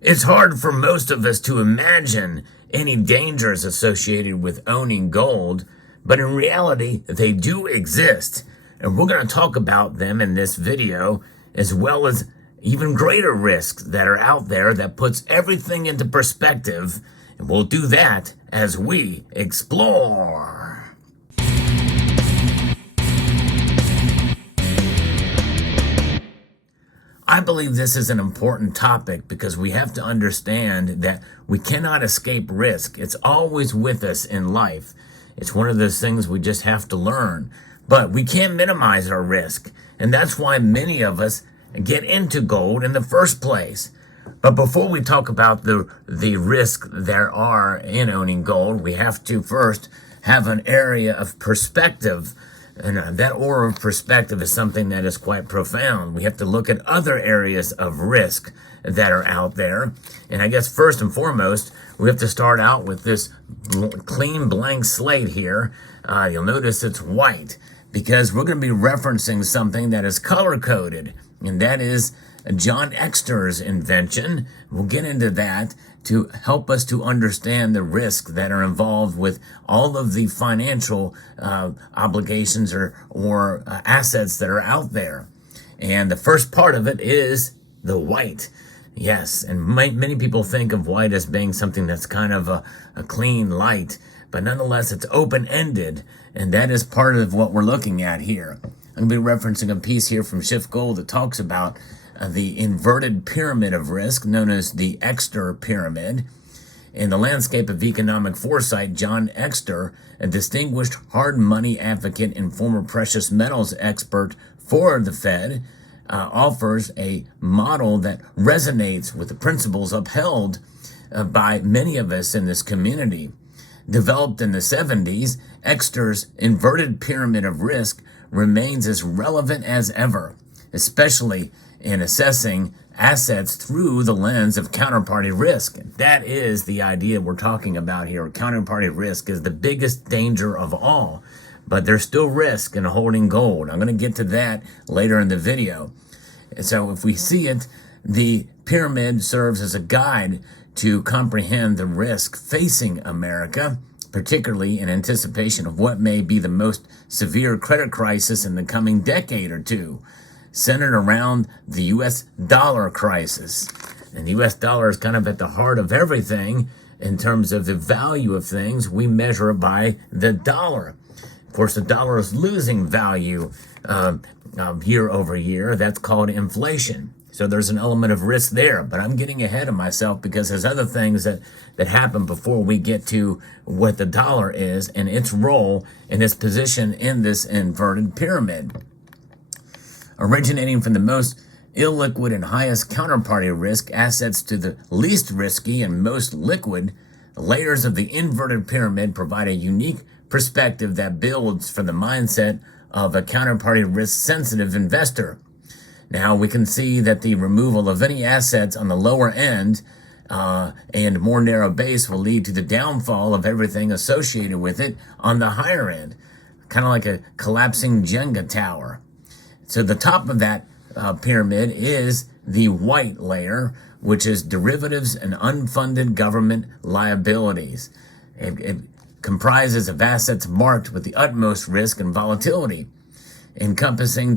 It's hard for most of us to imagine any dangers associated with owning gold, but in reality, they do exist. And we're going to talk about them in this video, as well as even greater risks that are out there that puts everything into perspective. And we'll do that as we explore. I believe this is an important topic because we have to understand that we cannot escape risk. It's always with us in life. It's one of those things we just have to learn. But we can't minimize our risk. And that's why many of us get into gold in the first place. But before we talk about the risk there are in owning gold, we have to first have an area of perspective. And that aura of perspective is something that is quite profound. We have to look at other areas of risk that are out there. And I guess first and foremost, we have to start out with this clean blank slate here. You'll notice it's white because we're going to be referencing something that is color-coded, and that is John Exter's invention. We'll get into that to help us to understand the risks that are involved with all of the financial obligations or assets that are out there. And the first part of it is the white. Yes, and many people think of white as being something that's kind of a clean light, but nonetheless it's open-ended, and that is part of what we're looking at here. I'm going to be referencing a piece here from Shift Gold that talks about the inverted pyramid of risk, known as the Exter pyramid. In the landscape of economic foresight, John Exter, a distinguished hard money advocate and former precious metals expert for the Fed, offers a model that resonates with the principles upheld by many of us in this community. Developed in the 70s, Exter's inverted pyramid of risk remains as relevant as ever, especially in assessing assets through the lens of counterparty risk. That is the idea we're talking about here. Counterparty risk is the biggest danger of all, but there's still risk in holding gold. I'm going to get to that later in the video. And so if we see it, the pyramid serves as a guide to comprehend the risk facing America, particularly in anticipation of what may be the most severe credit crisis in the coming decade or two, centered around the U.S. dollar crisis. And the U.S. dollar is kind of at the heart of everything in terms of the value of things. We measure it by the dollar. Of course, the dollar is losing value year over year. That's called inflation. So there's an element of risk there, but I'm getting ahead of myself because there's other things that happen before we get to what the dollar is and its role and its position in this inverted pyramid. Originating from the most illiquid and highest counterparty risk assets to the least risky and most liquid, layers of the inverted pyramid provide a unique perspective that builds from the mindset of a counterparty risk-sensitive investor. Now, we can see that the removal of any assets on the lower end and more narrow base will lead to the downfall of everything associated with it on the higher end, kind of like a collapsing Jenga tower. So the top of that pyramid is the white layer, which is derivatives and unfunded government liabilities. It comprises of assets marked with the utmost risk and volatility, encompassing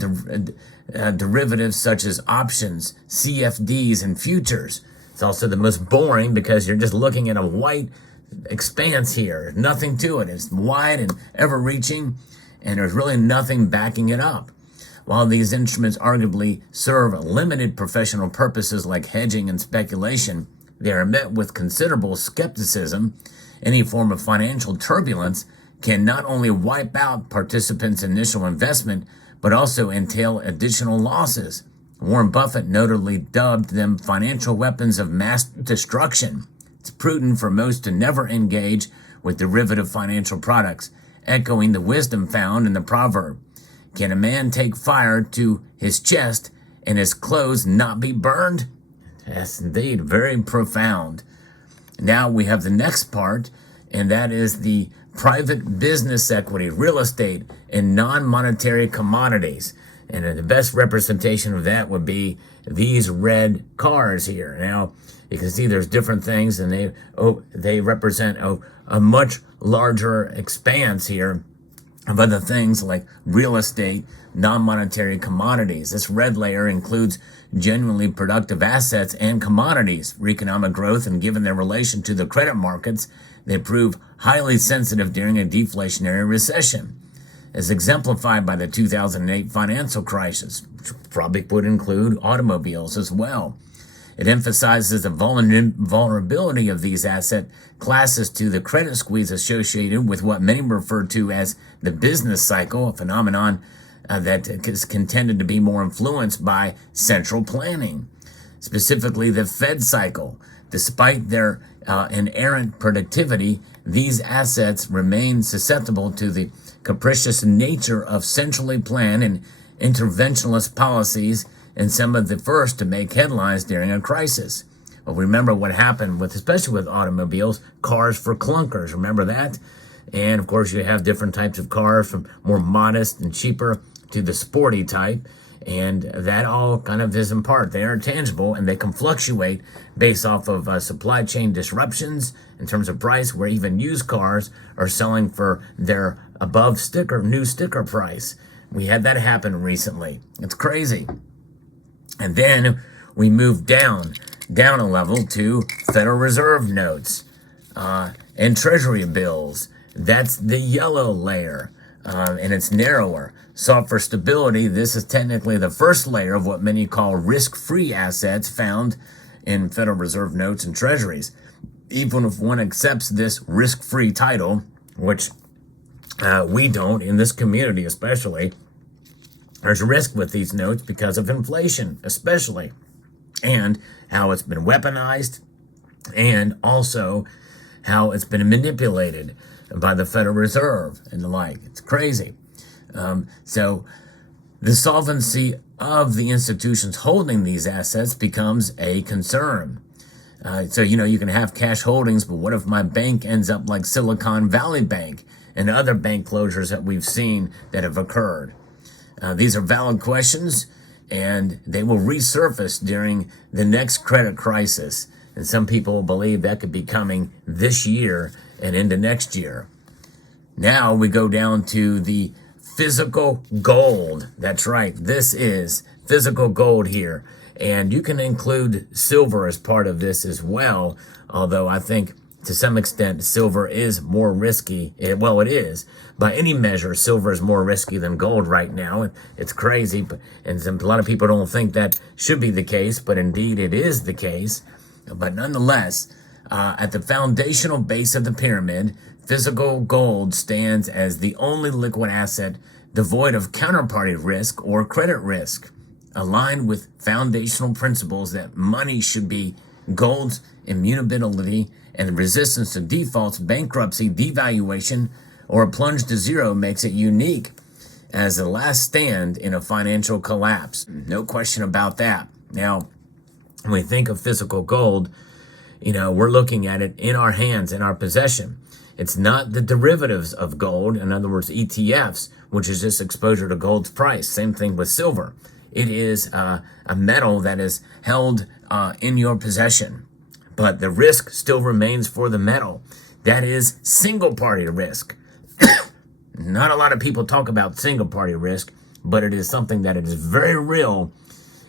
derivatives such as options, CFDs, and futures. It's also the most boring because you're just looking at a white expanse here. Nothing to it. It's wide and ever-reaching, and there's really nothing backing it up. While these instruments arguably serve limited professional purposes like hedging and speculation, they are met with considerable skepticism. Any form of financial turbulence can not only wipe out participants' initial investment, but also entail additional losses. Warren Buffett notably dubbed them financial weapons of mass destruction. It's prudent for most to never engage with derivative financial products, echoing the wisdom found in the proverb, "Can a man take fire to his chest and his clothes not be burned?" Yes, indeed, very profound. Now we have the next part, and that is the private business equity, real estate, and non-monetary commodities. And the best representation of that would be these red cars here. Now, you can see there's different things, and they represent a much larger expanse here of other things like real estate, non-monetary commodities. This red layer includes genuinely productive assets and commodities for economic growth, and given their relation to the credit markets, they prove highly sensitive during a deflationary recession, as exemplified by the 2008 financial crisis, which probably would include automobiles as well. It emphasizes the vulnerability of these asset classes to the credit squeeze associated with what many refer to as the business cycle, a phenomenon that is contended to be more influenced by central planning, specifically the Fed cycle. Despite their inherent productivity, these assets remain susceptible to the capricious nature of centrally planned and interventionist policies, and some of the first to make headlines during a crisis. Well, remember what happened with, especially with automobiles, cars for clunkers. Remember that? And of course, you have different types of cars, from more modest and cheaper to the sporty type. And that all kind of is in part. They are tangible, and they can fluctuate based off of supply chain disruptions in terms of price, where even used cars are selling for their new sticker price. We had that happen recently. It's crazy. And then we move down a level to Federal Reserve notes and Treasury bills. That's the yellow layer, and it's narrower. Sought for stability, this is technically the first layer of what many call risk-free assets found in Federal Reserve notes and treasuries. Even if one accepts this risk-free title, which we don't in this community especially, there's risk with these notes because of inflation especially, and how it's been weaponized, and also how it's been manipulated by the Federal Reserve and the like. It's crazy. So the solvency of the institutions holding these assets becomes a concern. So, you can have cash holdings, but what if my bank ends up like Silicon Valley Bank and other bank closures that we've seen that have occurred? These are valid questions, and they will resurface during the next credit crisis. And some people believe that could be coming this year and into next year. Now we go down to the physical gold. That's right. This is physical gold here. And you can include silver as part of this as well, although I think to some extent silver is more risky. It is. By any measure, silver is more risky than gold right now. It's crazy, and a lot of people don't think that should be the case, but indeed it is the case. But nonetheless, at the foundational base of the pyramid, physical gold stands as the only liquid asset devoid of counterparty risk or credit risk, aligned with foundational principles that money should be gold's immutability, and the resistance to defaults, bankruptcy, devaluation, or a plunge to zero makes it unique as the last stand in a financial collapse. No question about that. Now, when we think of physical gold, we're looking at it in our hands, in our possession. It's not the derivatives of gold, in other words, ETFs, which is just exposure to gold's price. Same thing with silver. It is a metal that is held in your possession, but the risk still remains for the metal. That is single party risk. Not a lot of people talk about single party risk, but it is something that is very real,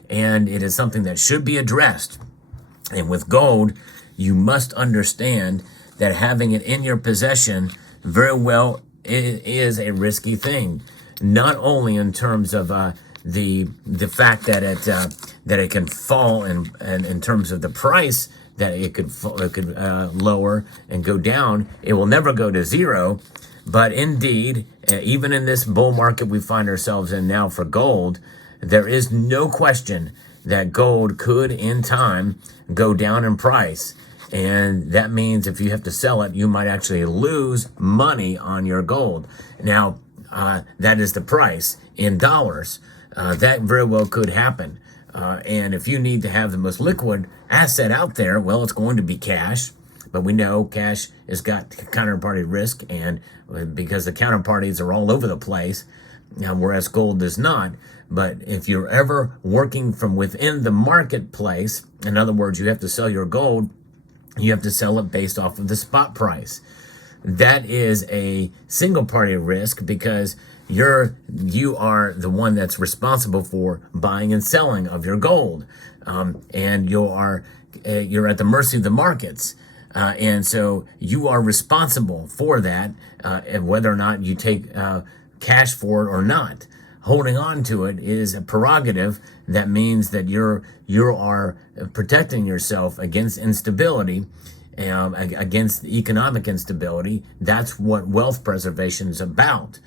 and it is something that should be addressed. And with gold, you must understand that having it in your possession very well is a risky thing. Not only in terms of the fact that it can fall, and in terms of the price that it could lower and go down. It will never go to zero, but indeed, even in this bull market we find ourselves in now for gold, there is no question that gold could in time go down in price. And that means if you have to sell it, you might actually lose money on your gold. Now, that is the price in dollars. That very well could happen. And if you need to have the most liquid asset out there, well, it's going to be cash. But we know cash has got counterparty risk, and because the counterparties are all over the place, whereas gold does not. But if you're ever working from within the marketplace, in other words, you have to sell your gold, you have to sell it based off of the spot price. That is a single party risk because you are the one that's responsible for buying and selling of your gold, and you're at the mercy of the markets, and so you are responsible for that, and whether or not you take cash for it or not. Holding on to it is a prerogative. That means that you are protecting yourself against instability, against economic instability. That's what wealth preservation is about.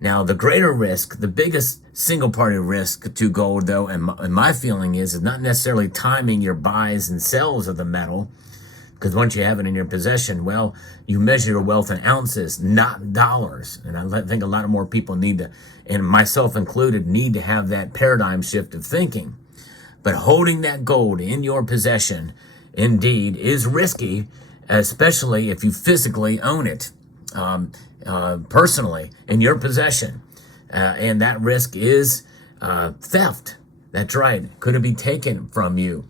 Now, the greater risk, the biggest single party risk to gold, though, and my feeling is not necessarily timing your buys and sells of the metal, because once you have it in your possession, well, you measure your wealth in ounces, not dollars. And I think a lot more people need to, and myself included, need to have that paradigm shift of thinking. But holding that gold in your possession, indeed, is risky, especially if you physically own it, personally, in your possession. And that risk is theft. That's right. Could it be taken from you?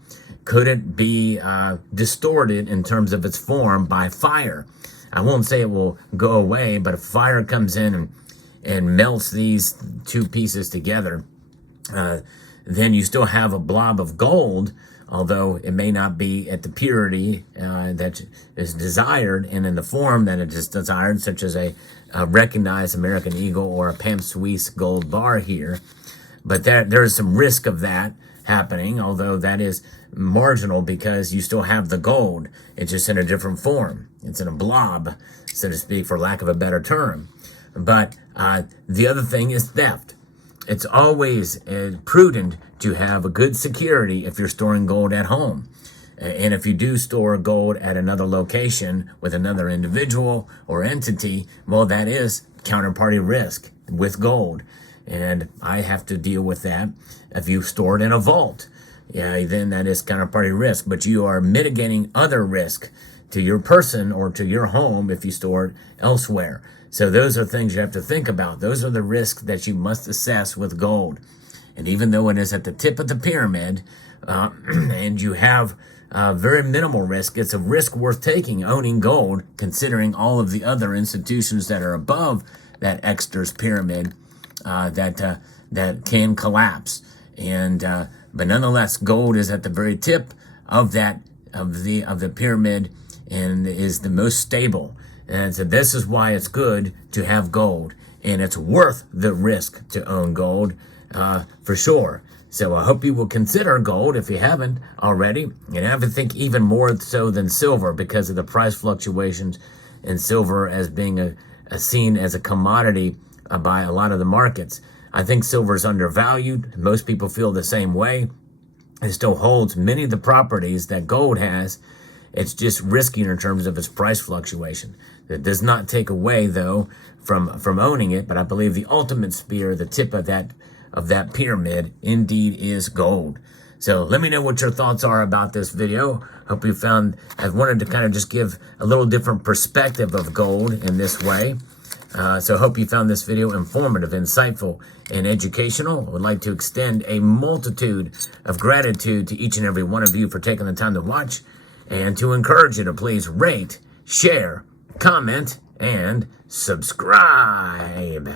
Could it be distorted in terms of its form by fire? I won't say it will go away, but if fire comes in and melts these two pieces together, then you still have a blob of gold, although it may not be at the purity that is desired and in the form that it is desired, such as a recognized American Eagle or a Pamp Suisse gold bar here. But there is some risk of that happening, although that is marginal because you still have the gold. It's just in a different form. It's in a blob, so to speak, for lack of a better term. But the other thing is theft. It's always prudent to have a good security if you're storing gold at home. And if you do store gold at another location with another individual or entity, well, that is counterparty risk with gold. And I have to deal with that. If you store it in a vault, then that is counterparty risk. But you are mitigating other risk to your person or to your home if you store it elsewhere. So those are things you have to think about. Those are the risks that you must assess with gold. And even though it is at the tip of the pyramid, and you have very minimal risk, it's a risk worth taking owning gold, considering all of the other institutions that are above that Exeter's pyramid that can collapse. And but nonetheless, gold is at the very tip of the pyramid and is the most stable. And so this is why it's good to have gold, and it's worth the risk to own gold for sure. So I hope you will consider gold if you haven't already, and I would think even more so than silver because of the price fluctuations in silver as being seen as a commodity by a lot of the markets. I think silver is undervalued. Most people feel the same way. It still holds many of the properties that gold has. It's just riskier in terms of its price fluctuation. That does not take away, though, from owning it, but I believe the ultimate spear, the tip of that pyramid, indeed is gold. So let me know what your thoughts are about this video. Hope you found, I wanted to kind of just give a little different perspective of gold in this way. So I hope you found this video informative, insightful, and educational. I would like to extend a multitude of gratitude to each and every one of you for taking the time to watch, and to encourage you to please rate, share, comment, and subscribe.